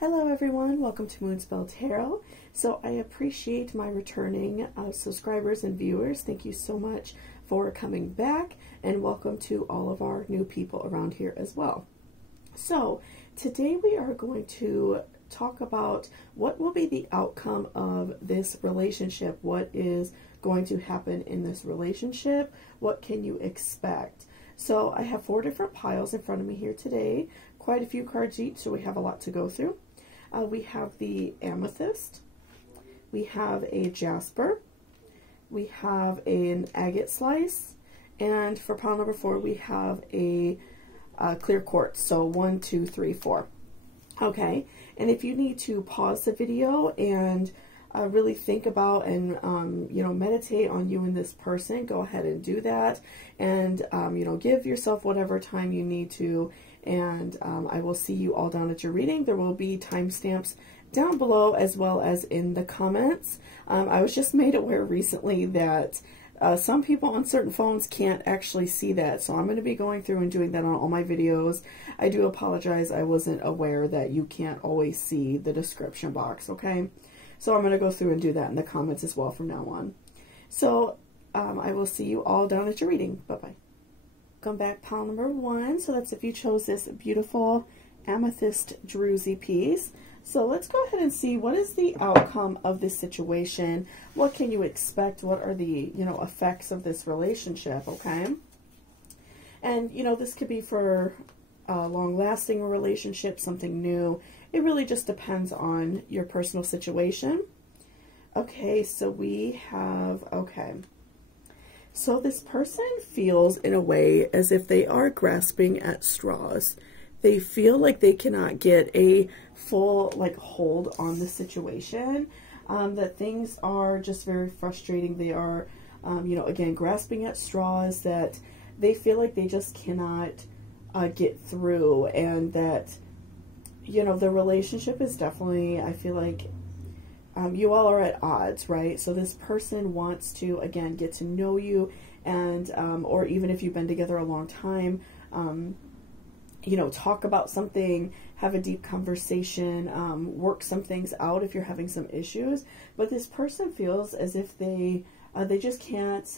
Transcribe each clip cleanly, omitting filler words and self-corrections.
Hello everyone, welcome to Moonspell Tarot. So I appreciate my returning subscribers and viewers. Thank you so much for coming back, and welcome to all of our new people around here as well. So today we are going to talk about what will be the outcome of this relationship. What is going to happen in this relationship? What can you expect? So I have 4 different piles in front of me here today, quite a few cards each, so we have a lot to go through. We have the amethyst, we have a jasper, we have an agate slice, and for pile number 4 we have a clear quartz. So 1, 2, 3, 4. Okay, and if you need to pause the video and really think about and meditate on you and this person, go ahead and do that, and give yourself whatever time you need to, and I will see you all down at your reading. There will be timestamps down below as well as in the comments. I was just made aware recently that some people on certain phones can't actually see that, so I'm going to be going through and doing that on all my videos. I do apologize, I wasn't aware that you can't always see the description box, okay? So I'm going to go through and do that in the comments as well from now on. So I will see you all down at your reading. Bye-bye. Come back, pile number 1. So that's if you chose this beautiful amethyst druzy piece. So let's go ahead and see what is the outcome of this situation. What can you expect? What are the effects of this relationship? Okay, and this could be for a long-lasting relationship, something new. It really just depends on your personal situation. Okay, so we have so this person feels in a way as if they are grasping at straws. They feel like they cannot get a full hold on the situation, that things are just very frustrating. They are, again, grasping at straws, that they feel like they just cannot get through, and that, the relationship is definitely, I feel like, you all are at odds, right? So this person wants to, again, get to know you, and or even if you've been together a long time, talk about something, have a deep conversation, work some things out if you're having some issues. But this person feels as if they just can't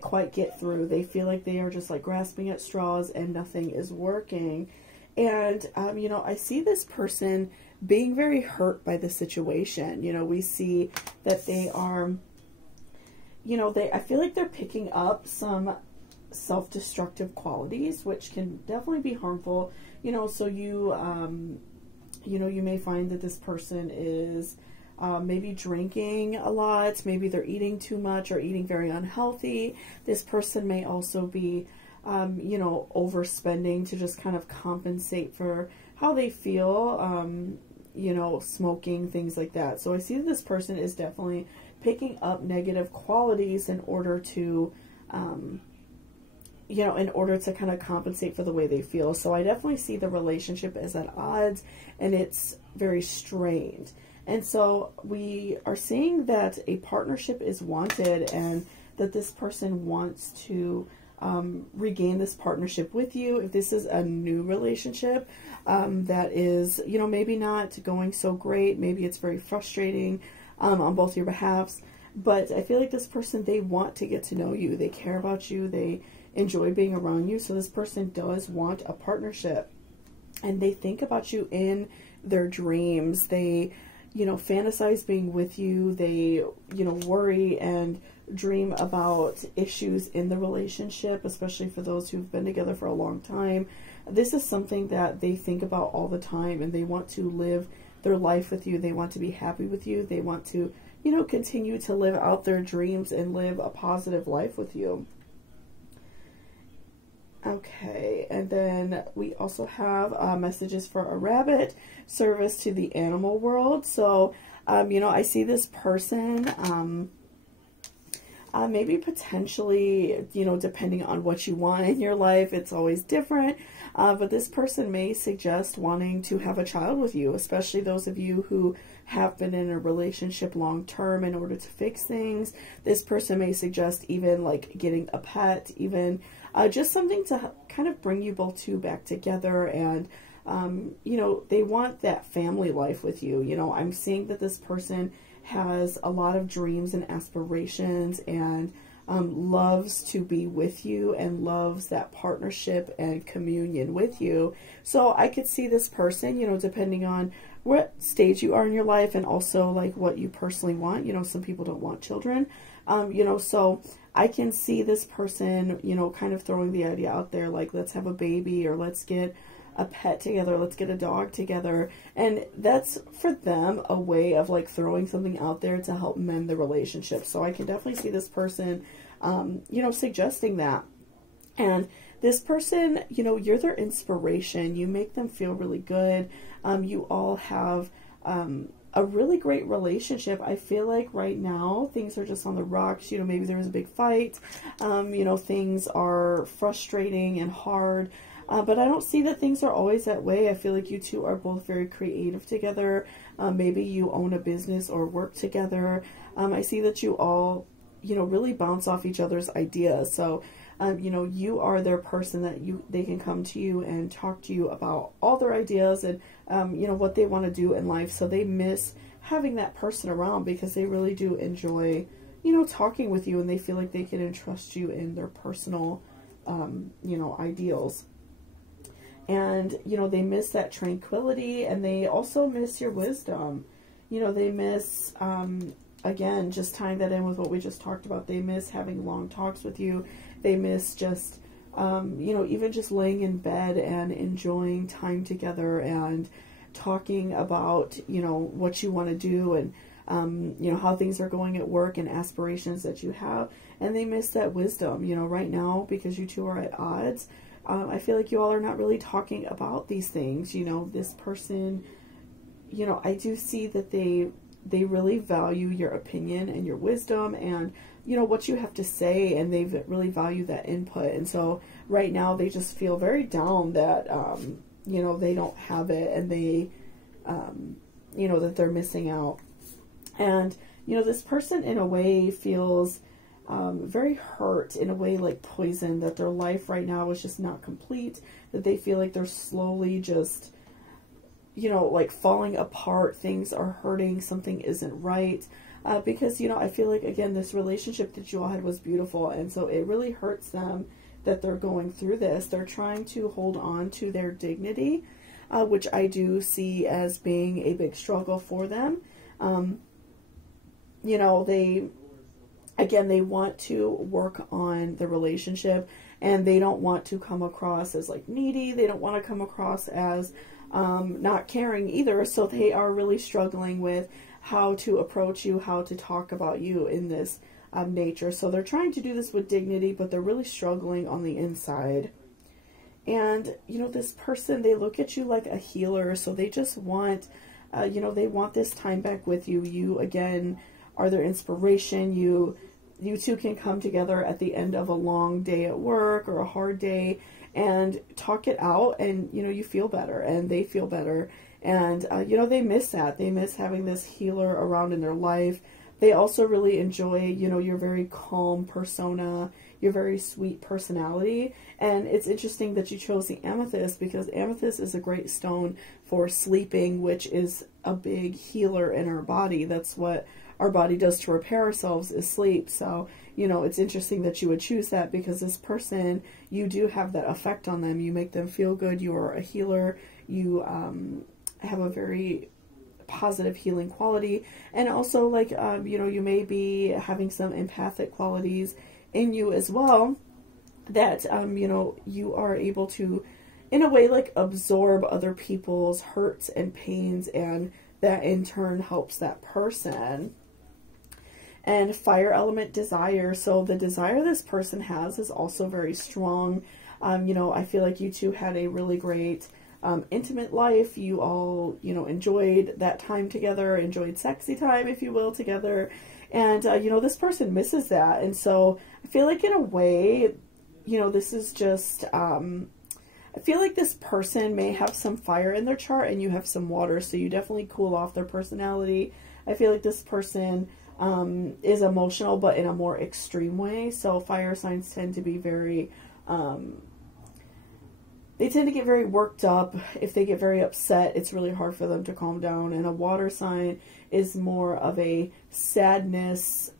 quite get through. They feel like they are just grasping at straws and nothing is working. And I see this person being very hurt by the situation. We see that they are, I feel like they're picking up some self-destructive qualities, which can definitely be harmful. So you, you may find that this person is maybe drinking a lot, maybe they're eating too much or eating very unhealthy. This person may also be, overspending to just kind of compensate for how they feel, smoking, things like that. So I see that this person is definitely picking up negative qualities in order to, in order to kind of compensate for the way they feel. So I definitely see the relationship as at odds, and it's very strained. And so we are seeing that a partnership is wanted, and that this person wants to regain this partnership with you. If this is a new relationship that is, maybe not going so great, maybe it's very frustrating on both your behalves, but I feel like this person, they want to get to know you. They care about you. They enjoy being around you. So this person does want a partnership, and they think about you in their dreams. They, fantasize being with you. They, worry and dream about issues in the relationship, especially for those who've been together for a long time. This is something that they think about all the time, and they want to live their life with you. They want to be happy with you. They want to, continue to live out their dreams and live a positive life with you. Okay, and then we also have messages for a rabbit, service to the animal world. So, I see this person, maybe potentially, depending on what you want in your life, it's always different. But this person may suggest wanting to have a child with you, especially those of you who have been in a relationship long term in order to fix things. This person may suggest even getting a pet, even just something to kind of bring you both two back together and you know, they want that family life with you. You know, I'm seeing that this person has a lot of dreams and aspirations and loves to be with you and loves that partnership and communion with you. So I could see this person, you know, depending on what stage you are in your life and also like what you personally want. You know, some people don't want children, you know, so I can see this person, you know, kind of throwing the idea out there, like, let's have a baby, or let's get a pet together, let's get a dog together. And that's for them a way of like throwing something out there to help mend the relationship. So I can definitely see this person, you know, suggesting that. And this person, you know, you're their inspiration. You make them feel really good. You all have a really great relationship. I feel like right now things are just on the rocks. You know, maybe there was a big fight. You know, things are frustrating and hard. But I don't see that things are always that way. I feel like you two are both very creative together. Maybe you own a business or work together. I see that you all, you know, really bounce off each other's ideas. So, you know, you are their person that they can come to you and talk to you about all their ideas and, you know, what they want to do in life. So they miss having that person around because they really do enjoy, you know, talking with you, and they feel like they can entrust you in their personal, you know, ideals. And, you know, they miss that tranquility, and they also miss your wisdom. You know, they miss, again, just tying that in with what we just talked about, they miss having long talks with you. They miss just, you know, even just laying in bed and enjoying time together and talking about, you know, what you want to do and, you know, how things are going at work and aspirations that you have. And they miss that wisdom, you know, right now, because you two are at odds. I feel like you all are not really talking about these things. You know, this person, you know, I do see that they really value your opinion and your wisdom and, you know, what you have to say, and they really value that input. And so right now they just feel very down that, you know, they don't have it, and they, you know, that they're missing out. And, you know, this person in a way feels very hurt, in a way like poison, that their life right now is just not complete, that they feel like they're slowly just, you know, like falling apart, things are hurting, something isn't right, because, you know, I feel like, again, this relationship that you all had was beautiful, and so it really hurts them that they're going through this. They're trying to hold on to their dignity, which I do see as being a big struggle for them. You know, again, they want to work on the relationship, and they don't want to come across as like needy. They don't want to come across as not caring either. So they are really struggling with how to approach you, how to talk about you in this nature. So they're trying to do this with dignity, but they're really struggling on the inside. And, you know, this person, they look at you like a healer. So they just want, you know, they want this time back with you. You, again, are their inspiration. You two can come together at the end of a long day at work or a hard day and talk it out, and, you know, you feel better and they feel better. And, you know, they miss that. They miss having this healer around in their life. They also really enjoy, you know, your very calm persona, your very sweet personality. And it's interesting that you chose the amethyst, because amethyst is a great stone for sleeping, which is a big healer in our body. That's what our body does to repair ourselves, is sleep. So, you know, it's interesting that you would choose that, because this person, you do have that effect on them. You make them feel good. You are a healer. You have a very positive healing quality. And also, like, you know, you may be having some empathic qualities in you as well, that, you know, you are able to, in a way, like, absorb other people's hurts and pains, and that in turn helps that person. And fire element desire. So the desire this person has is also very strong. You know, I feel like you two had a really great intimate life. You all, you know, enjoyed that time together, enjoyed sexy time, if you will, together. And, you know, this person misses that. And so I feel like, in a way, you know, this is just, I feel like this person may have some fire in their chart and you have some water. So you definitely cool off their personality. I feel like this person is emotional, but in a more extreme way. So fire signs tend to be very, they tend to get very worked up. If they get very upset, it's really hard for them to calm down. And a water sign is more of a sadness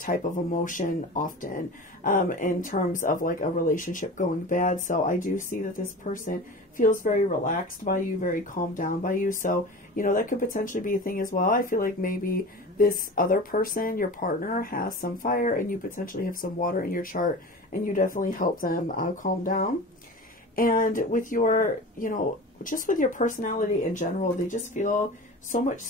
type of emotion often in terms of like a relationship going bad. So I do see that this person feels very relaxed by you, very calmed down by you. So, you know, that could potentially be a thing as well. I feel like maybe this other person, your partner, has some fire and you potentially have some water in your chart, and you definitely help them calm down. And with your, you know, just with your personality in general, they just feel so much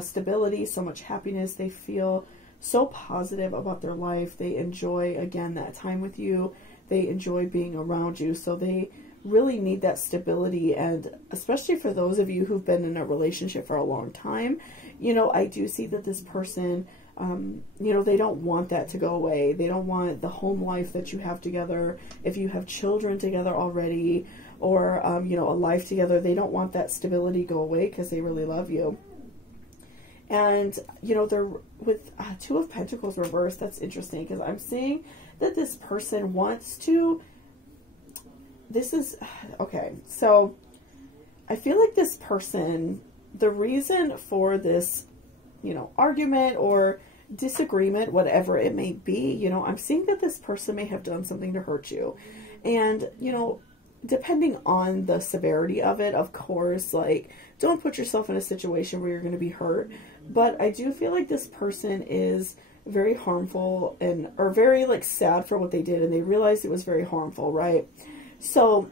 stability, so much happiness. They feel so positive about their life. They enjoy, again, that time with you. They enjoy being around you. So they really need that stability. And especially for those of you who've been in a relationship for a long time, you know, I do see that this person, you know, they don't want that to go away. They don't want the home life that you have together. If you have children together already, or, you know, a life together, they don't want that stability go away because they really love you. And, you know, they're with Two of Pentacles reversed. That's interesting because I'm seeing that this person wants to, this is, okay, so I feel like this person, the reason for this, you know, argument or disagreement, whatever it may be, you know, I'm seeing that this person may have done something to hurt you. And, you know, depending on the severity of it, of course, like, don't put yourself in a situation where you're going to be hurt. But I do feel like this person is very harmful and, or very, like, sad for what they did, and they realized it was very harmful, right? So,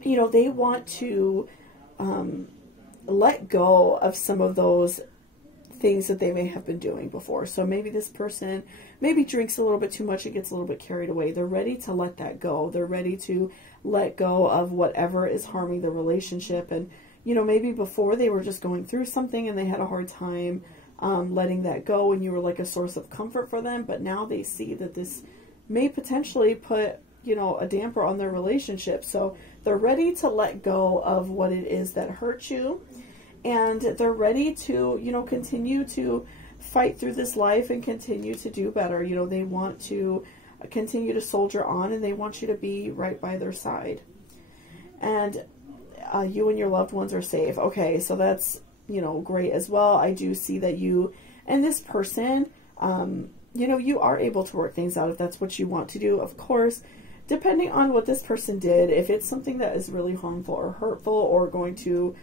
you know, they want to let go of some of those things that they may have been doing before. So maybe this person maybe drinks a little bit too much and gets a little bit carried away. They're ready to let that go. They're ready to let go of whatever is harming the relationship. And, you know, maybe before they were just going through something and they had a hard time letting that go, and you were like a source of comfort for them. But now they see that this may potentially put, you know, a damper on their relationship. So they're ready to let go of what it is that hurt you. And they're ready to, you know, continue to fight through this life and continue to do better. You know, they want to continue to soldier on, and they want you to be right by their side. And you and your loved ones are safe. Okay, so that's, you know, great as well. I do see that you and this person, you know, you are able to work things out if that's what you want to do. Of course, depending on what this person did, if it's something that is really harmful or hurtful or going to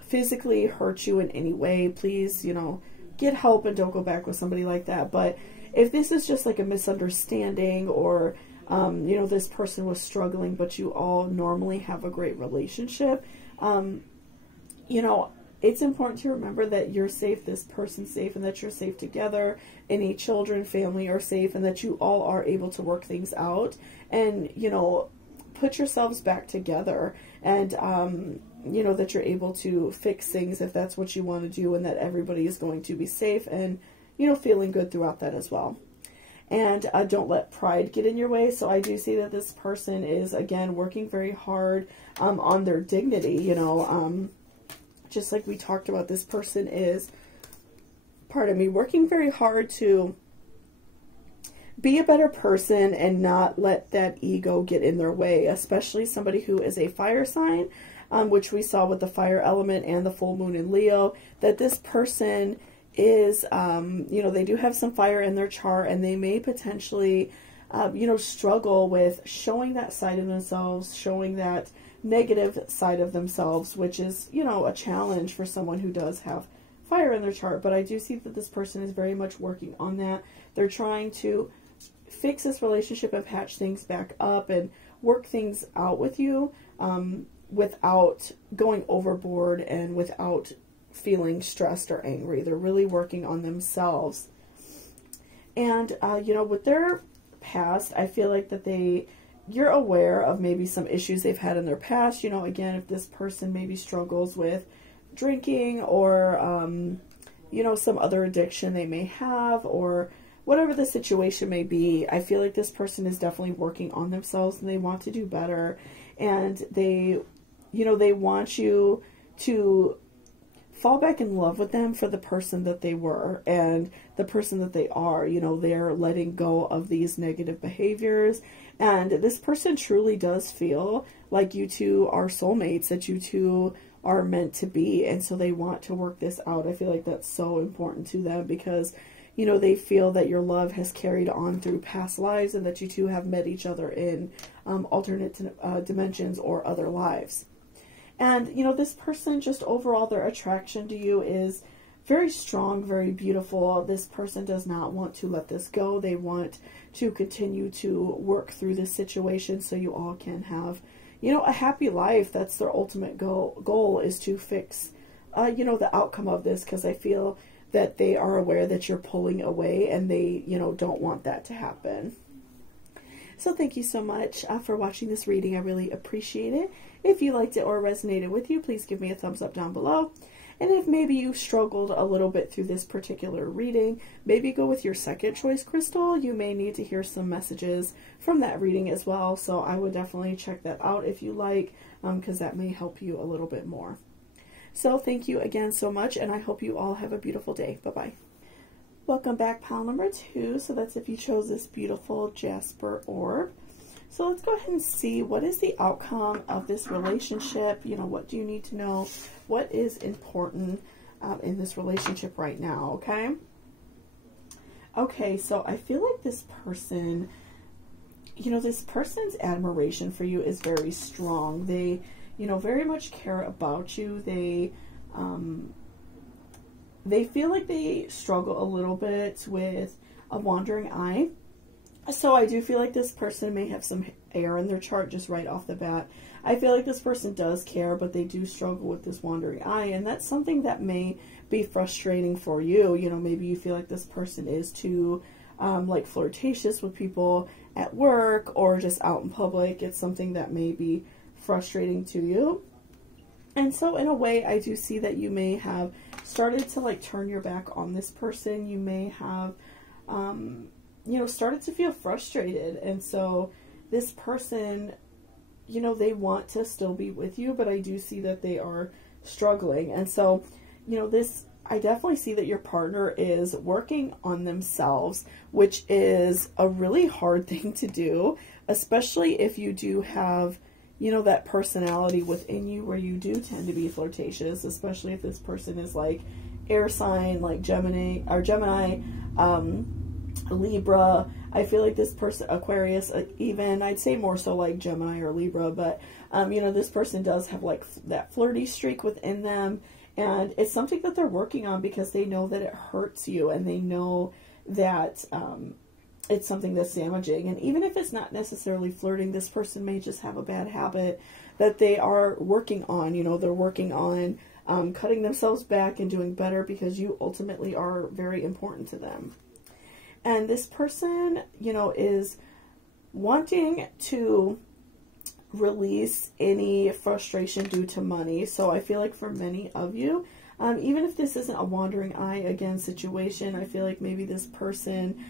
physically hurt you in any way, please, you know, get help and don't go back with somebody like that. But if this is just like a misunderstanding, or you know, this person was struggling but you all normally have a great relationship, you know, it's important to remember that you're safe, this person's safe, and that you're safe together. Any children, family are safe, and that you all are able to work things out and, you know, put yourselves back together. And you know, that you're able to fix things if that's what you want to do, and that everybody is going to be safe and, you know, feeling good throughout that as well. And don't let pride get in your way. So I do see that this person is, again, working very hard on their dignity, you know, just like we talked about, this person is, pardon me, working very hard to be a better person and not let that ego get in their way, especially somebody who is a fire sign, which we saw with the fire element and the full moon in Leo, that this person is, you know, they do have some fire in their chart, and they may potentially, you know, struggle with showing that side of themselves, showing that negative side of themselves, which is, you know, a challenge for someone who does have fire in their chart. But I do see that this person is very much working on that. They're trying to fix this relationship and patch things back up and work things out with you, without going overboard and without feeling stressed or angry. They're really working on themselves. And, you know, with their past, I feel like that you're aware of maybe some issues they've had in their past. You know, again, if this person maybe struggles with drinking or, you know, some other addiction they may have, or whatever the situation may be, I feel like this person is definitely working on themselves, and they want to do better. And they, you know, they want you to fall back in love with them for the person that they were and the person that they are. You know, they're letting go of these negative behaviors, and this person truly does feel like you two are soulmates, that you two are meant to be, and so they want to work this out. I feel like that's so important to them because, you know, they feel that your love has carried on through past lives and that you two have met each other in alternate dimensions or other lives. And, you know, this person, just overall, their attraction to you is very strong, very beautiful. This person does not want to let this go. They want to continue to work through this situation so you all can have, you know, a happy life. That's their ultimate goal is to fix, you know, the outcome of this, because I feel that they are aware that you're pulling away and they, you know, don't want that to happen. So thank you so much for watching this reading. I really appreciate it. If you liked it or resonated with you, please give me a thumbs up down below. And if maybe you struggled a little bit through this particular reading, maybe go with your second choice crystal. You may need to hear some messages from that reading as well. So I would definitely check that out if you like, because that may help you a little bit more. So thank you again so much, and I hope you all have a beautiful day. Bye-bye. Welcome back, pile number 2. So that's if you chose this beautiful Jasper orb. So let's go ahead and see what is the outcome of this relationship. You know, what do you need to know? What is important in this relationship right now, okay? Okay, so I feel like this person, you know, this person's admiration for you is very strong. They, you know, very much care about you. They feel like they struggle a little bit with a wandering eye. So I do feel like this person may have some air in their chart just right off the bat. I feel like this person does care, but they do struggle with this wandering eye, and that's something that may be frustrating for you. You know, maybe you feel like this person is too like flirtatious with people at work or just out in public. It's something that may be frustrating to you. And so in a way, I do see that you may have started to like turn your back on this person. You may have you know, started to feel frustrated. And so this person, you know, they want to still be with you, but I do see that they are struggling. And so, you know, this, I definitely see that your partner is working on themselves, which is a really hard thing to do, especially if you do have, you know, that personality within you where you do tend to be flirtatious, especially if this person is like air sign, like Gemini, Libra. I feel like this person, Aquarius, even, I'd say more so like Gemini or Libra, but, you know, this person does have like that flirty streak within them, and it's something that they're working on because they know that it hurts you, and they know that, it's something that's damaging. And even if it's not necessarily flirting, this person may just have a bad habit that they are working on. You know, they're working on cutting themselves back and doing better because you ultimately are very important to them. And this person, you know, is wanting to release any frustration due to money. So I feel like for many of you, even if this isn't a wandering eye again situation, I feel like maybe this person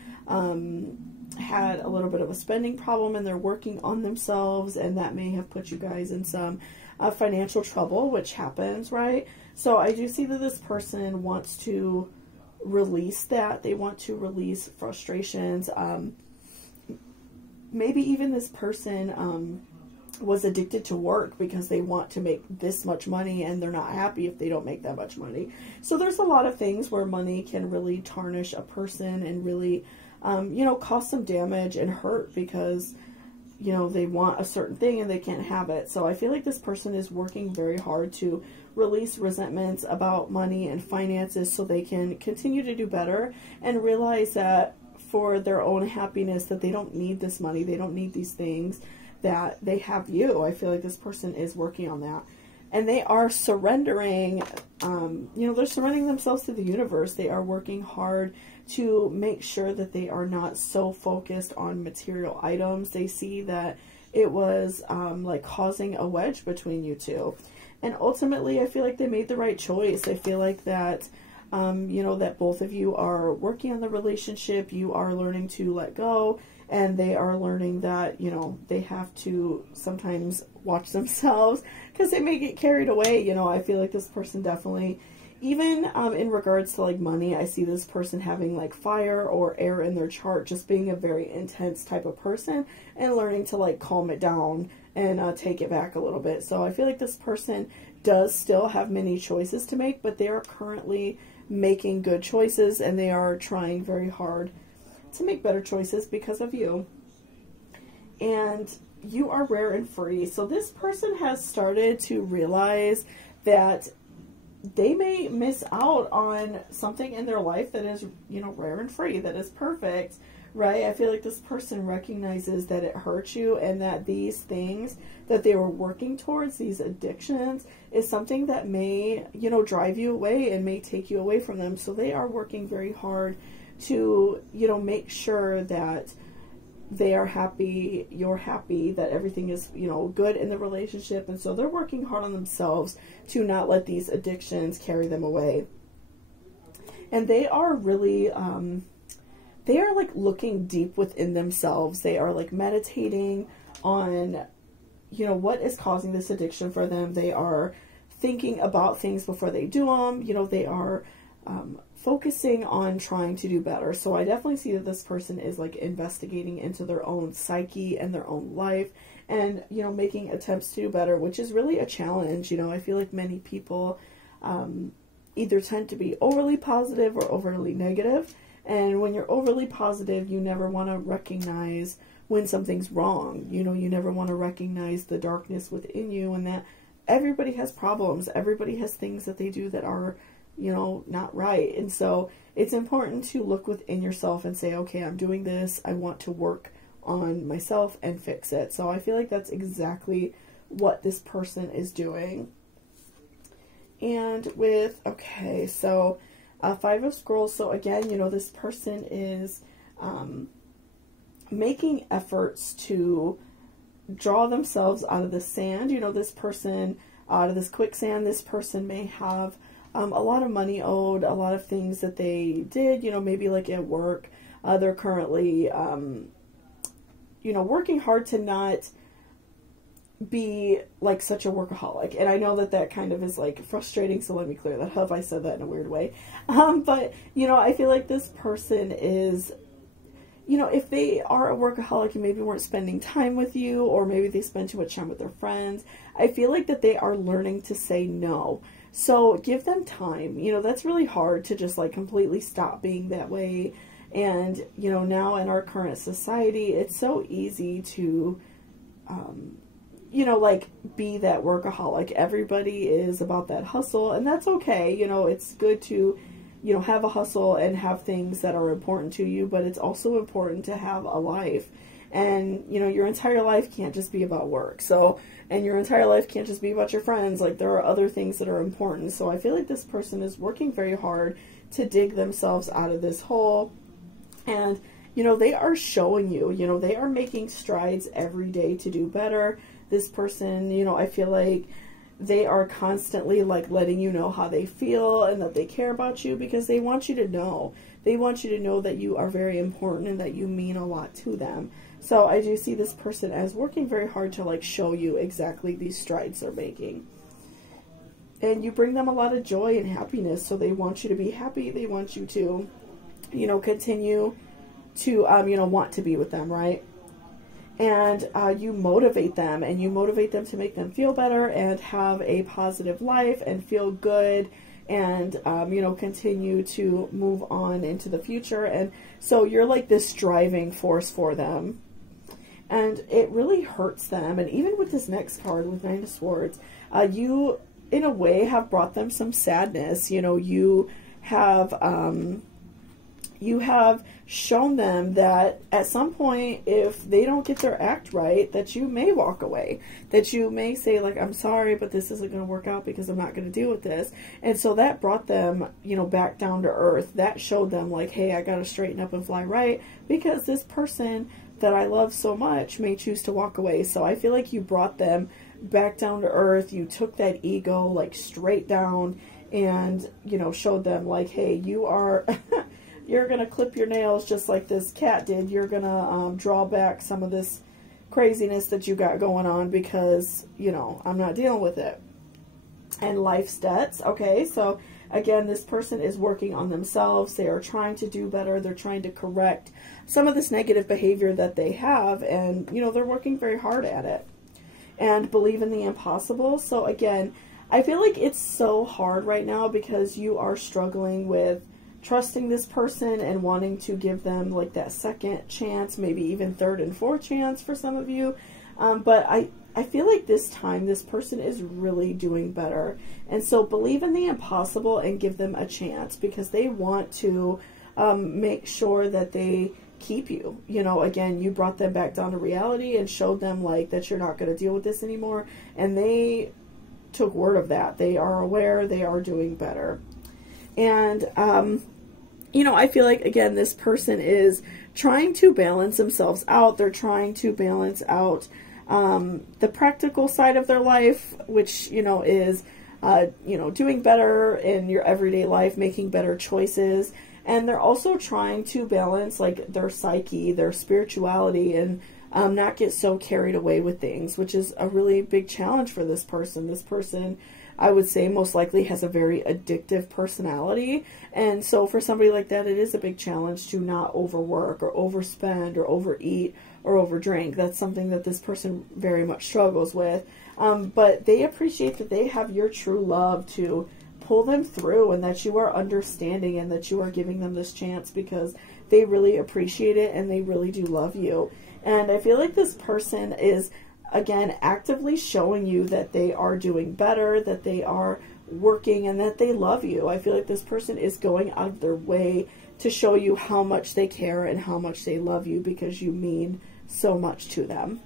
had a little bit of a spending problem and they're working on themselves, and that may have put you guys in some financial trouble, which happens, right? So I do see that this person wants to release that. They want to release frustrations. Maybe even this person was addicted to work because they want to make this much money and they're not happy if they don't make that much money. So there's a lot of things where money can really tarnish a person and really, you know, cause some damage and hurt because, you know, they want a certain thing and they can't have it. So I feel like this person is working very hard to release resentments about money and finances so they can continue to do better and realize that for their own happiness that they don't need this money, they don't need these things, that they have you. I feel like this person is working on that. And they are surrendering, you know, they're surrendering themselves to the universe. They are working hard to make sure that they are not so focused on material items. They see that it was like causing a wedge between you two. And ultimately, I feel like they made the right choice. I feel like that, you know, that both of you are working on the relationship. You are learning to let go. And they are learning that, you know, they have to sometimes watch themselves because they may get carried away. You know, I feel like this person definitely, even in regards to like money, I see this person having like fire or air in their chart, just being a very intense type of person and learning to like calm it down and take it back a little bit. So I feel like this person does still have many choices to make, but they are currently making good choices and they are trying very hard to make better choices because of you. And you are rare and free. So this person has started to realize that they may miss out on something in their life that is, you know, rare and free, that is perfect, right? I feel like this person recognizes that it hurts you and that these things that they were working towards, these addictions, is something that may, you know, drive you away and may take you away from them. So they are working very hard to, you know, make sure that they are happy, you're happy, that everything is, you know, good in the relationship. And so they're working hard on themselves to not let these addictions carry them away. And they are really, they are like looking deep within themselves. They are like meditating on, you know, what is causing this addiction for them. They are thinking about things before they do them. You know, they are focusing on trying to do better. So I definitely see that this person is like investigating into their own psyche and their own life and, you know, making attempts to do better, which is really a challenge. You know, I feel like many people either tend to be overly positive or overly negative. And when you're overly positive, you never want to recognize when something's wrong. You know, you never want to recognize the darkness within you and that everybody has problems. Everybody has things that they do that are, you know, not right. And so it's important to look within yourself and say, okay, I'm doing this. I want to work on myself and fix it. So I feel like that's exactly what this person is doing. And with, okay, so Five of Scrolls. So again, you know, this person is making efforts to draw themselves out of the sand. You know, this person, out of this quicksand, this person may have a lot of money owed, a lot of things that they did, you know, maybe like at work. They're currently, you know, working hard to not be like such a workaholic. And I know that that kind of is like frustrating, so let me clear that up. I said that in a weird way. But, you know, I feel like this person is, you know, if they are a workaholic and maybe weren't spending time with you, or maybe they spend too much time with their friends, I feel like that they are learning to say no. So give them time. You know, that's really hard to just like completely stop being that way. And, you know, now in our current society, it's so easy to, you know, like be that workaholic. Everybody is about that hustle, and that's okay. You know, it's good to, you know, have a hustle and have things that are important to you, but it's also important to have a life. And, you know, your entire life can't just be about work. So, and your entire life can't just be about your friends. Like, there are other things that are important. So I feel like this person is working very hard to dig themselves out of this hole. And, you know, they are showing you, you know, they are making strides every day to do better. This person, you know, I feel like they are constantly like letting you know how they feel and that they care about you, because they want you to know. They want you to know that you are very important and that you mean a lot to them. So I do see this person as working very hard to like show you exactly these strides they're making. And you bring them a lot of joy and happiness, so they want you to be happy. They want you to, you know, continue to, you know, want to be with them, right? And you motivate them, and you motivate them to make them feel better and have a positive life and feel good and, you know, continue to move on into the future. And so you're like this driving force for them. And it really hurts them. And even with this next card, with Nine of Swords, you, in a way, have brought them some sadness. You know, you have shown them that at some point, if they don't get their act right, that you may walk away. That you may say, like, I'm sorry, but this isn't going to work out because I'm not going to deal with this. And so that brought them, you know, back down to earth. That showed them, like, hey, I got to straighten up and fly right, because this person that I love so much may choose to walk away. So I feel like you brought them back down to earth. You took that ego, like, straight down and, you know, showed them, like, hey, you are... You're going to clip your nails just like this cat did. You're going to draw back some of this craziness that you got going on, because, you know, I'm not dealing with it. And life's debts. Okay, so again, this person is working on themselves. They are trying to do better. They're trying to correct some of this negative behavior that they have, and, you know, they're working very hard at it and believe in the impossible. So again, I feel like it's so hard right now because you are struggling with trusting this person and wanting to give them like that second chance, maybe even third and fourth chance for some of you. But I feel like this time this person is really doing better. And so believe in the impossible and give them a chance, because they want to make sure that they keep you. You know, again, you brought them back down to reality and showed them like that you're not going to deal with this anymore. And they took word of that. They are aware, they are doing better. And, you know, I feel like, again, this person is trying to balance themselves out. They're trying to balance out the practical side of their life, which, you know, is, you know, doing better in your everyday life, making better choices. And they're also trying to balance, like, their psyche, their spirituality, and not get so carried away with things, which is a really big challenge for this person. This person, I would say, most likely has a very addictive personality. And so for somebody like that, it is a big challenge to not overwork or overspend or overeat or overdrink. That's something that this person very much struggles with. But they appreciate that they have your true love to pull them through, and that you are understanding and that you are giving them this chance because they really appreciate it and they really do love you. And I feel like this person is, again, actively showing you that they are doing better, that they are working, and that they love you. I feel like this person is going out of their way to show you how much they care and how much they love you, because you mean so much to them.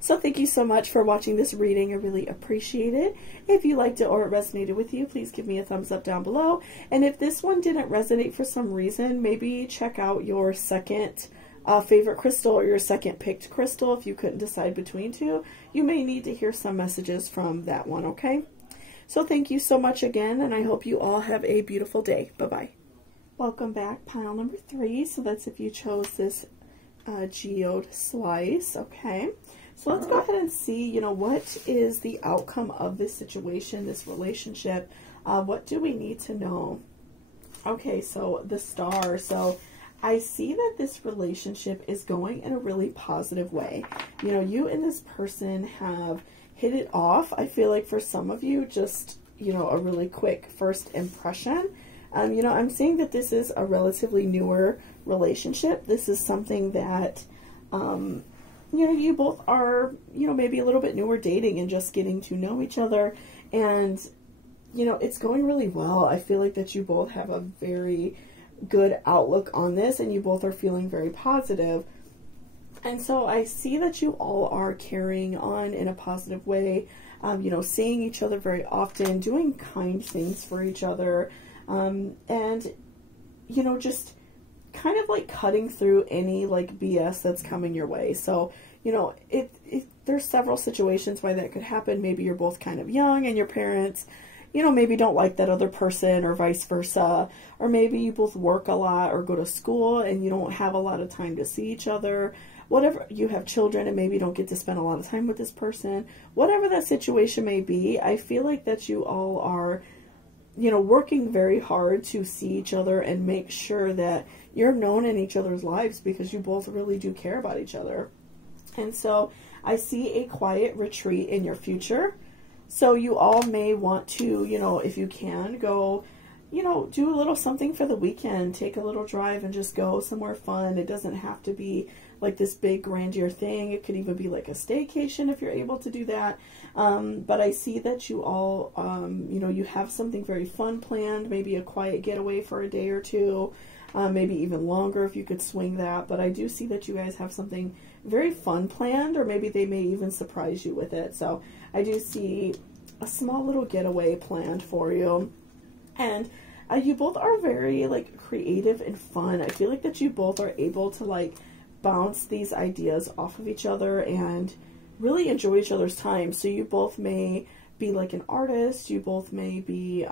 So thank you so much for watching this reading. I really appreciate it. If you liked it or it resonated with you, please give me a thumbs up down below. And if this one didn't resonate for some reason, maybe check out your second favorite crystal or your second picked crystal. If you couldn't decide between two, you may need to hear some messages from that one, okay? So thank you so much again, and I hope you all have a beautiful day. Bye-bye. Welcome back, pile number 3. So that's if you chose this geode slice, okay? So let's go ahead and see, you know, what is the outcome of this situation, this relationship? What do we need to know? Okay, so the Star. So I see that this relationship is going in a really positive way. You know, you and this person have hit it off. I feel like for some of you, just, you know, a really quick first impression. You know, I'm seeing that this is a relatively newer relationship. This is something that, you know, you both are, you know, maybe a little bit newer dating and just getting to know each other. And, you know, it's going really well. I feel like that you both have a very good outlook on this, and you both are feeling very positive. And so I see that you all are carrying on in a positive way, you know, seeing each other very often, doing kind things for each other, and, you know, just kind of like cutting through any like BS that's coming your way. So, you know, there's several situations why that could happen. Maybe you're both kind of young and your parents, you know, maybe don't like that other person, or vice versa. Or maybe you both work a lot or go to school and you don't have a lot of time to see each other. Whatever, you have children and maybe don't get to spend a lot of time with this person. Whatever that situation may be, I feel like that you all are, you know, working very hard to see each other and make sure that you're known in each other's lives, because you both really do care about each other. And so I see a quiet retreat in your future. So you all may want to, you know, if you can, go, you know, do a little something for the weekend. Take a little drive and just go somewhere fun. It doesn't have to be like this big grandeur thing. It could even be like a staycation if you're able to do that. But I see that you all, you know, you have something very fun planned, maybe a quiet getaway for a day or two, maybe even longer if you could swing that. But I do see that you guys have something very fun planned, or maybe they may even surprise you with it. So I do see a small little getaway planned for you. And you both are very like creative and fun. I feel like that you both are able to like bounce these ideas off of each other and really enjoy each other's time. So you both may be like an artist, you both may be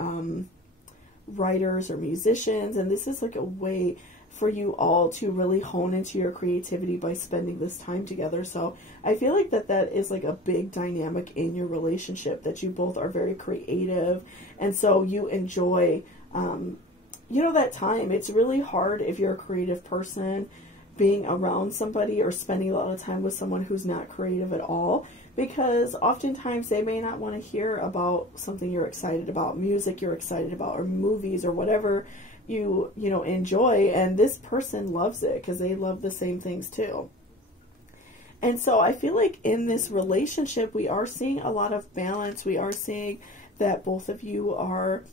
writers or musicians, and this is like a way for you all to really hone into your creativity by spending this time together. So I feel like that is like a big dynamic in your relationship, that you both are very creative, and so you enjoy, you know, that time. It's really hard if you're a creative person being around somebody or spending a lot of time with someone who's not creative at all, because oftentimes they may not want to hear about something you're excited about, music you're excited about, or movies, or whatever you know, enjoy, and this person loves it because they love the same things too. And so I feel like in this relationship we are seeing a lot of balance. We are seeing that both of you are,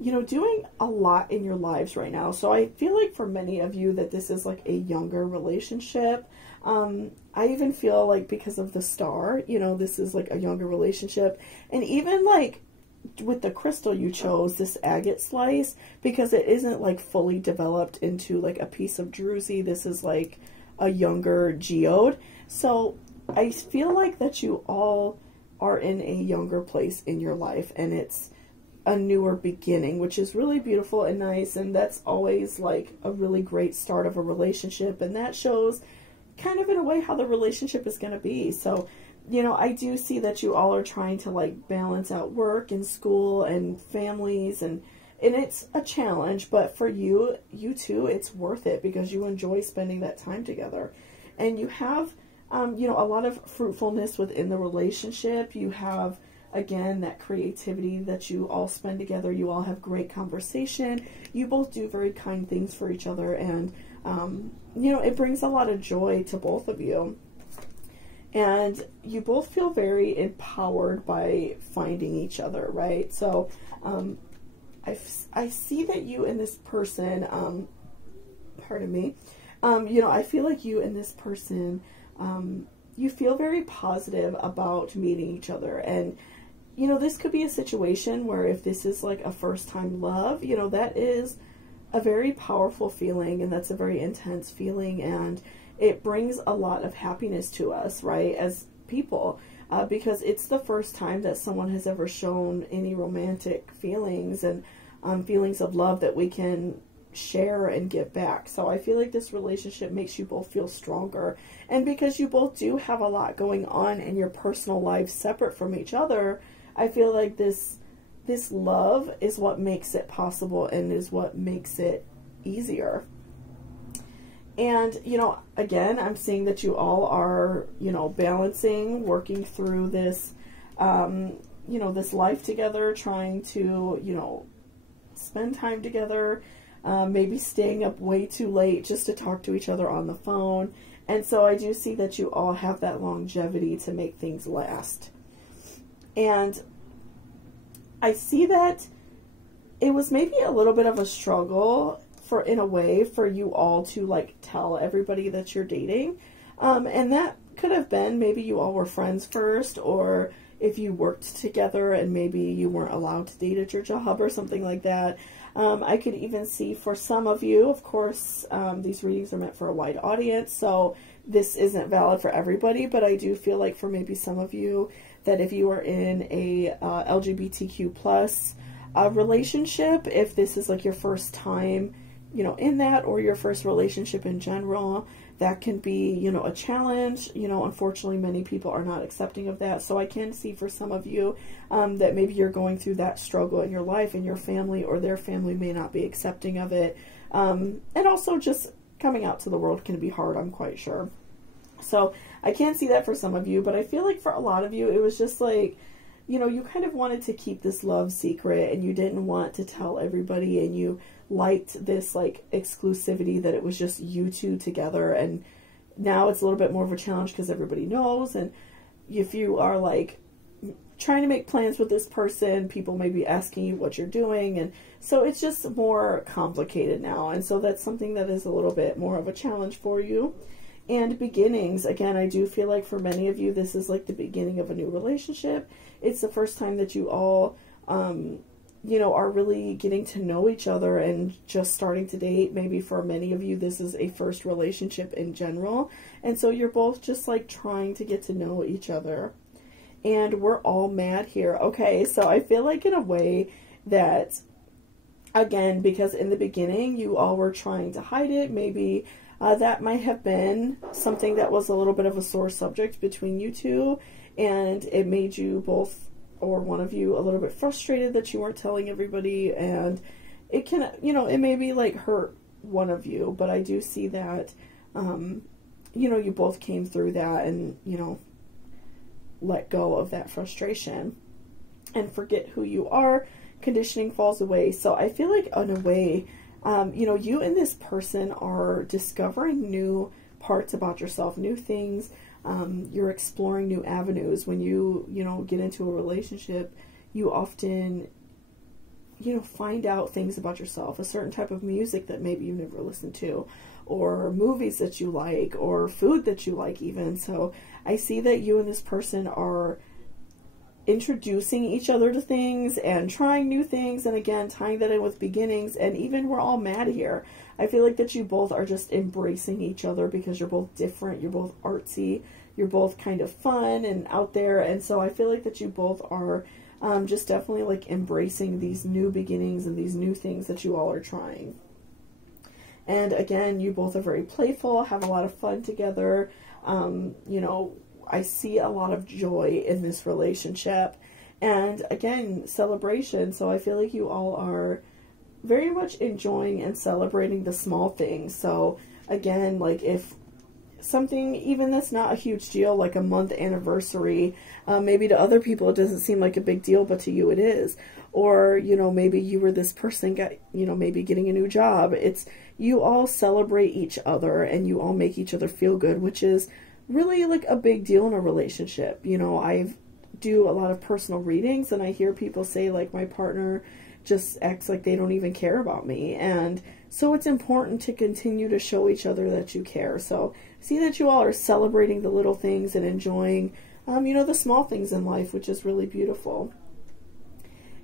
you know, doing a lot in your lives right now. So I feel like for many of you that this is like a younger relationship. I even feel like because of the star, you know, this is like a younger relationship. And even like with the crystal you chose, this agate slice, because it isn't like fully developed into like a piece of druzy. This is like a younger geode. So I feel like that you all are in a younger place in your life, and it's a newer beginning, which is really beautiful and nice, and that's always like a really great start of a relationship, and that shows kind of in a way how the relationship is going to be. So, you know, I do see that you all are trying to like balance out work and school and families, and it's a challenge, but for you two, it's worth it because you enjoy spending that time together, and you have, you know, a lot of fruitfulness within the relationship. You have, again, that creativity that you all spend together. You all have great conversation. You both do very kind things for each other, and you know, it brings a lot of joy to both of you. And you both feel very empowered by finding each other, right? So I see that you and this person, pardon me, you know, I feel like you and this person, you feel very positive about meeting each other. And you know, this could be a situation where if this is like a first time love, you know, that is a very powerful feeling, and that's a very intense feeling, and it brings a lot of happiness to us, right, as people, because it's the first time that someone has ever shown any romantic feelings and feelings of love that we can share and give back. So I feel like this relationship makes you both feel stronger, and because you both do have a lot going on in your personal lives separate from each other, I feel like this love is what makes it possible and is what makes it easier. And, you know, again, I'm seeing that you all are, you know, balancing, working through this, you know, this life together, trying to, you know, spend time together, maybe staying up way too late just to talk to each other on the phone. And so I do see that you all have that longevity to make things last. And I see that it was maybe a little bit of a struggle for, in a way, for you all to like tell everybody that you're dating. And that could have been maybe you all were friends first, or if you worked together and maybe you weren't allowed to date at your job or something like that. I could even see for some of you, of course, these readings are meant for a wide audience, so this isn't valid for everybody, but I do feel like for maybe some of you, that if you are in a LGBTQ plus relationship, if this is like your first time, you know, in that, or your first relationship in general, that can be, you know, a challenge. You know, unfortunately, many people are not accepting of that. So I can see for some of you that maybe you're going through that struggle in your life, and your family or their family may not be accepting of it. And also just coming out to the world can be hard, I'm quite sure. So I can see that for some of you, but I feel like for a lot of you, it was just like, you know, you kind of wanted to keep this love secret, and you didn't want to tell everybody, and you liked this like exclusivity, that it was just you two together. And now it's a little bit more of a challenge because everybody knows, and if you are like trying to make plans with this person, people may be asking you what you're doing, and so it's just more complicated now. And so that's something that is a little bit more of a challenge for you. And beginnings, again, I do feel like for many of you, this is like the beginning of a new relationship. It's the first time that you all, you know, are really getting to know each other and just starting to date. Maybe for many of you, this is a first relationship in general. And so you're both just like trying to get to know each other. And we're all mad here. Okay, so I feel like in a way that Again, because in the beginning you all were trying to hide it. Maybe that might have been something that was a little bit of a sore subject between you two, and it made you both, or one of you, a little bit frustrated that you weren't telling everybody, and it can, you know, it maybe like hurt one of you. But I do see that, you know, you both came through that and, you know, let go of that frustration and forget who you are. Conditioning falls away. So I feel like in a way, you know, you and this person are discovering new parts about yourself, new things. You're exploring new avenues. When you know, get into a relationship, you often, you know, find out things about yourself, a certain type of music that maybe you've never listened to, or movies that you like, or food that you like even. So I see that you and this person are introducing each other to things and trying new things, and again tying that in with beginnings. And even we're all mad here, I feel like that you both are just embracing each other because you're both different, you're both artsy, you're both kind of fun and out there. And so I feel like that you both are just definitely like embracing these new beginnings and these new things that you all are trying. And again, you both are very playful, have a lot of fun together. You know, I see a lot of joy in this relationship, and again, celebration. So I feel like you all are very much enjoying and celebrating the small things. So again, like if something even that's not a huge deal, like a month anniversary, maybe to other people it doesn't seem like a big deal, but to you it is. Or, you know, maybe you were this person got, you know, maybe getting a new job. It's, you all celebrate each other and you all make each other feel good, which is really like a big deal in a relationship. You know, I do a lot of personal readings and I hear people say like, my partner just acts like they don't even care about me. And so it's important to continue to show each other that you care. So see that you all are celebrating the little things and enjoying, you know, the small things in life, which is really beautiful.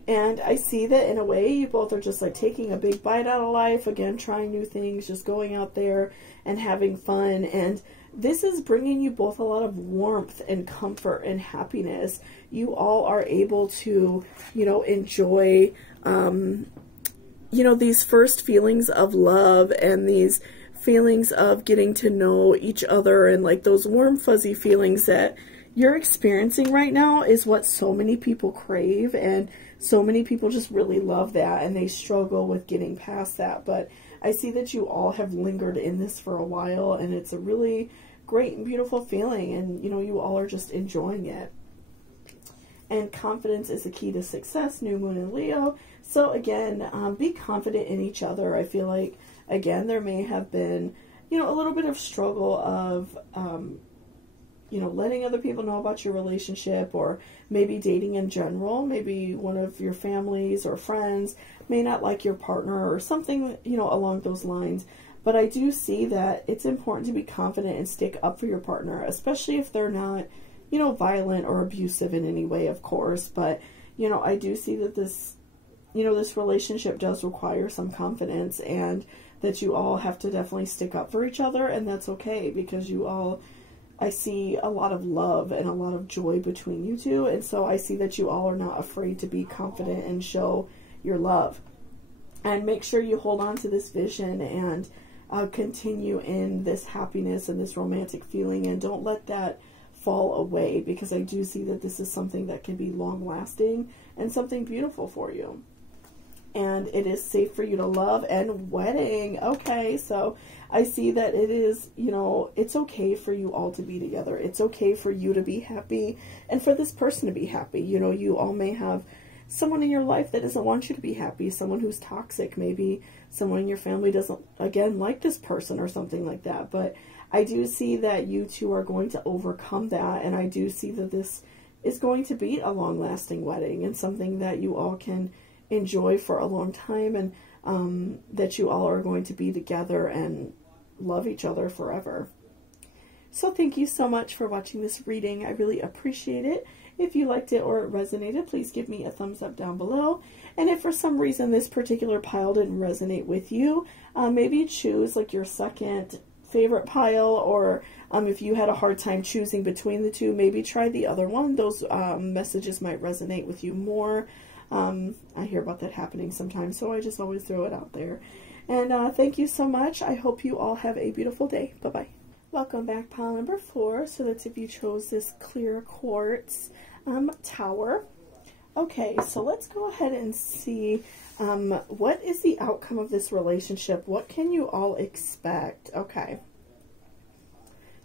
And I see that in a way you both are just like taking a big bite out of life, again, trying new things, just going out there and having fun. And this is bringing you both a lot of warmth and comfort and happiness. You all are able to, you know, enjoy, you know, these first feelings of love and these feelings of getting to know each other, and like those warm fuzzy feelings that you're experiencing right now is what so many people crave, and so many people just really love that and they struggle with getting past that. But I see that you all have lingered in this for a while, and it's a really great and beautiful feeling, and you know, you all are just enjoying it. And confidence is the key to success, new moon in Leo. So again, be confident in each other. I feel like, again, there may have been, you know, a little bit of struggle of, you know, letting other people know about your relationship, or maybe dating in general. Maybe one of your families or friends may not like your partner or something, you know, along those lines. But I do see that it's important to be confident and stick up for your partner, especially if they're not, you know, violent or abusive in any way, of course. But, you know, I do see that this, you know, this relationship does require some confidence, and that you all have to definitely stick up for each other, and that's okay, because you all, I see a lot of love and a lot of joy between you two, and so I see that you all are not afraid to be confident and show your love. And make sure you hold on to this vision and continue in this happiness and this romantic feeling, and don't let that fall away, because I do see that this is something that can be long-lasting and something beautiful for you. And it is safe for you to love. And wedding, okay, so I see that it is, you know, it's okay for you all to be together. It's okay for you to be happy and for this person to be happy. You know, you all may have someone in your life that doesn't want you to be happy, someone who's toxic, maybe someone in your family doesn't, again, like this person or something like that. But I do see that you two are going to overcome that, and I do see that this is going to be a long-lasting wedding and something that you all can enjoy for a long time, and that you all are going to be together and love each other forever. So thank you so much for watching this reading. I really appreciate it. If you liked it or it resonated, please give me a thumbs up down below. And if for some reason this particular pile didn't resonate with you, maybe choose like your second favorite pile, or if you had a hard time choosing between the two, maybe try the other one. Those messages might resonate with you more. I hear about that happening sometimes, so I just always throw it out there. And thank you so much. I hope you all have a beautiful day. Bye-bye. Welcome back, pile number 4. So that's if you chose this clear quartz tower. Okay, so let's go ahead and see what is the outcome of this relationship. What can you all expect? Okay.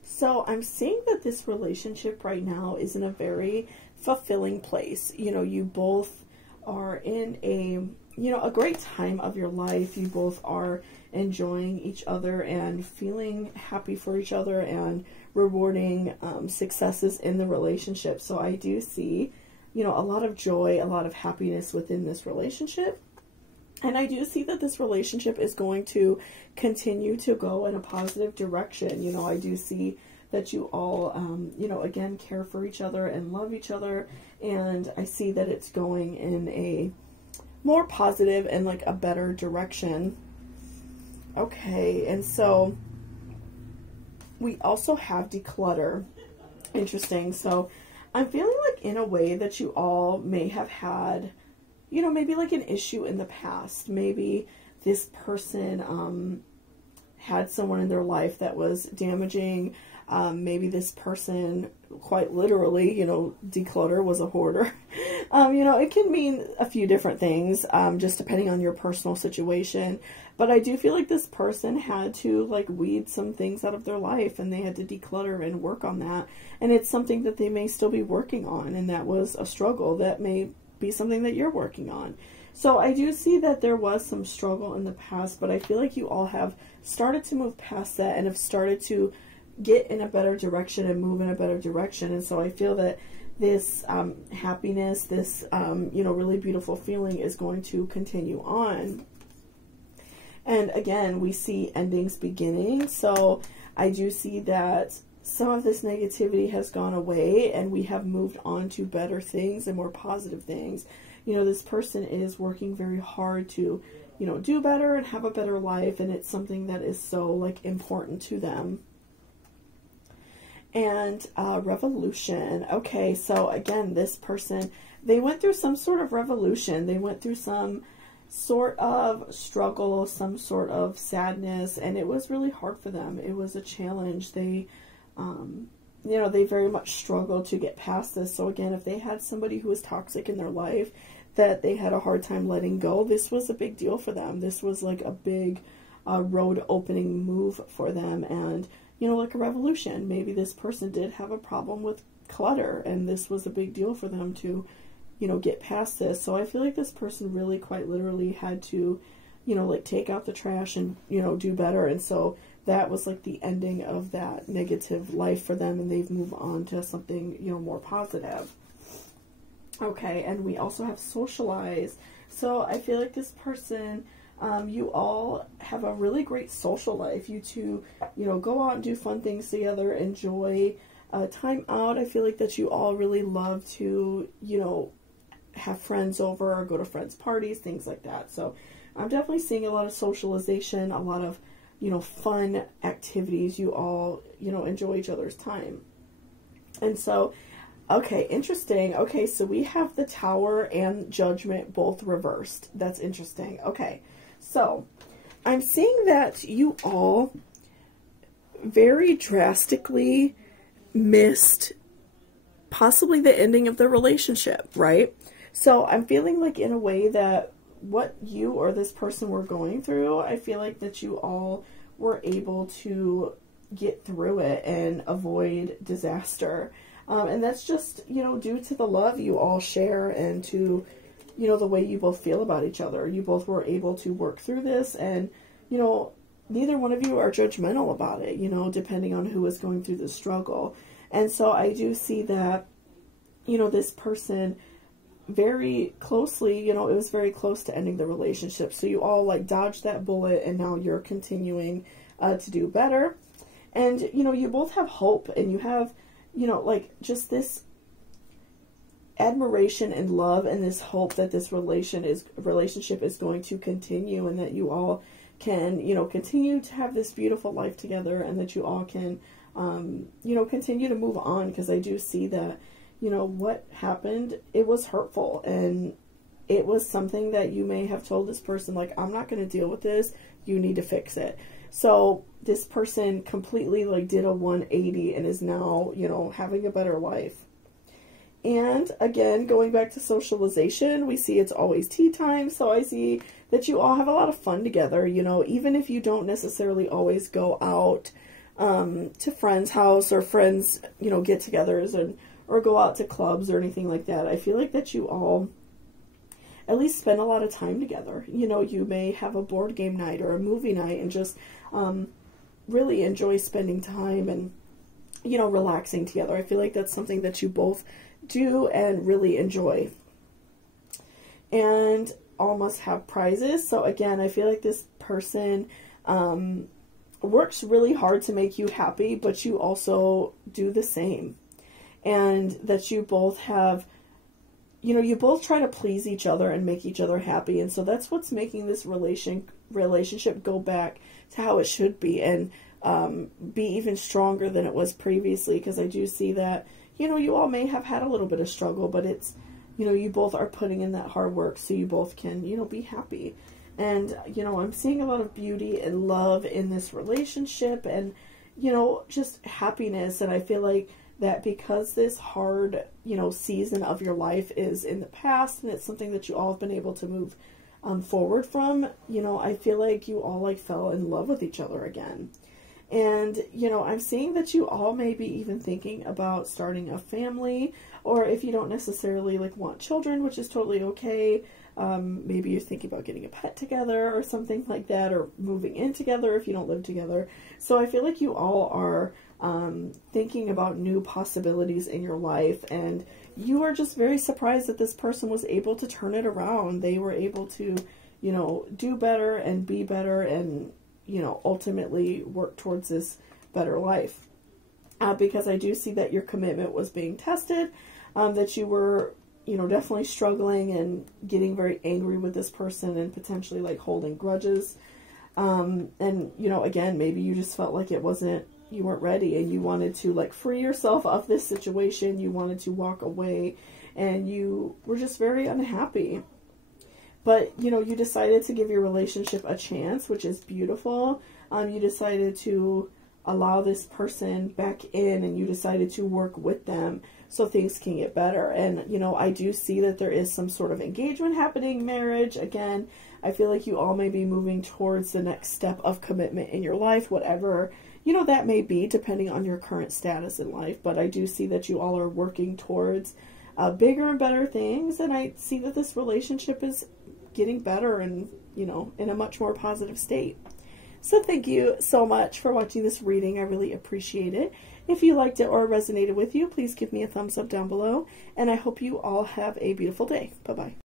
So I'm seeing that this relationship right now is in a very fulfilling place. You know, you both are in a, a great time of your life. You both are enjoying each other and feeling happy for each other and rewarding successes in the relationship. So I do see, a lot of joy, a lot of happiness within this relationship. And I do see that this relationship is going to continue to go in a positive direction. I do see that you all, again, care for each other and love each other. And I see that it's going in a more positive and like a better direction. Okay, and so we also have declutter. Interesting. So I'm feeling like in a way that you all may have had, maybe like an issue in the past. Maybe this person had someone in their life that was damaging. Maybe this person, quite literally, declutter, was a hoarder. It can mean a few different things, just depending on your personal situation. But I do feel like this person had to, like, weed some things out of their life, and they had to declutter and work on that. And it's something that they may still be working on, and that was a struggle that may be something that you're working on. So I do see that there was some struggle in the past, but I feel like you all have started to move past that and have started to get in a better direction and move in a better direction. And so I feel that this happiness, this really beautiful feeling is going to continue on. And again, we see endings beginning. So I do see that some of this negativity has gone away and we have moved on to better things and more positive things. This person is working very hard to, do better and have a better life, and it's something that is so, like, important to them. And revolution. Okay, so again, this person, they went through some sort of revolution. They went through some sort of struggle, some sort of sadness, and it was really hard for them. It was a challenge. They, they very much struggled to get past this. So again, if they had somebody who was toxic in their life that they had a hard time letting go, this was a big deal for them. This was like a big road opening move for them, and like a revolution. Maybe this person did have a problem with clutter, and this was a big deal for them to, get past this. So I feel like this person really quite literally had to, like take out the trash and, do better. And so that was like the ending of that negative life for them, and they've moved on to something, more positive. Okay, and we also have socialize. So I feel like this person, you all have a really great social life. You two, go out and do fun things together, enjoy time out. I feel like that you all really love to, have friends over or go to friends' parties, things like that. So I'm definitely seeing a lot of socialization, a lot of, fun activities. You all, enjoy each other's time. And so, okay, interesting. Okay, so we have the Tower and Judgment both reversed. That's interesting. Okay. So, I'm seeing that you all very drastically missed possibly the ending of the relationship, right? So, I'm feeling like in a way that what you or this person were going through, I feel like that you all were able to get through it and avoid disaster. And that's just, due to the love you all share and to, the way you both feel about each other. You both were able to work through this, and, neither one of you are judgmental about it, depending on who is going through the struggle. And so I do see that, this person very closely, it was very close to ending the relationship. So you all like dodged that bullet, and now you're continuing to do better. And, you both have hope, and you have, like just this admiration and love and this hope that this relationship is going to continue, and that you all can, continue to have this beautiful life together, and that you all can, continue to move on. Because I do see that, what happened, it was hurtful, and it was something that you may have told this person, like, I'm not going to deal with this, you need to fix it. So this person completely like did a 180 and is now, you know, having a better life. And again, going back to socialization, we see it's always tea time. So I see that you all have a lot of fun together, you know, even if you don't necessarily always go out to friends' house or friends, you know, get-togethers, and or go out to clubs or anything like that. I feel like that you all at least spend a lot of time together. You know, you may have a board game night or a movie night and just really enjoy spending time and, you know, relaxing together. I feel like that's something that you both do and really enjoy. And all must have prizes. So again, I feel like this person works really hard to make you happy, but you also do the same. And that you both have, you know, you both try to please each other and make each other happy. And so that's what's making this relationship go back to how it should be, and be even stronger than it was previously. Because I do see that, you know, you all may have had a little bit of struggle, but it's, you know, you both are putting in that hard work so you both can, you know, be happy. And, you know, I'm seeing a lot of beauty and love in this relationship and, you know, just happiness. And I feel like that because this hard, you know, season of your life is in the past and it's something that you all have been able to move forward from, you know, I feel like you all like fell in love with each other again. And, you know, I'm seeing that you all may be even thinking about starting a family, or if you don't necessarily like want children, which is totally okay. Maybe you're thinking about getting a pet together or something like that, or moving in together if you don't live together. So I feel like you all are thinking about new possibilities in your life, and you are just very surprised that this person was able to turn it around. They were able to, you know, do better and be better and, you know, ultimately work towards this better life. Because I do see that your commitment was being tested, that you were, you know, definitely struggling and getting very angry with this person and potentially like holding grudges. And, you know, again, maybe you just felt like you weren't ready and you wanted to like free yourself of this situation. You wanted to walk away and you were just very unhappy. But, you know, you decided to give your relationship a chance, which is beautiful. You decided to allow this person back in, and you decided to work with them so things can get better. And, you know, I do see that there is some sort of engagement happening, marriage. Again, I feel like you all may be moving towards the next step of commitment in your life, whatever, you know, that may be, depending on your current status in life. But I do see that you all are working towards bigger and better things. And I see that this relationship is getting better and, you know, in a much more positive state. So thank you so much for watching this reading. I really appreciate it. If you liked it or resonated with you, please give me a thumbs up down below. And I hope you all have a beautiful day. Bye-bye.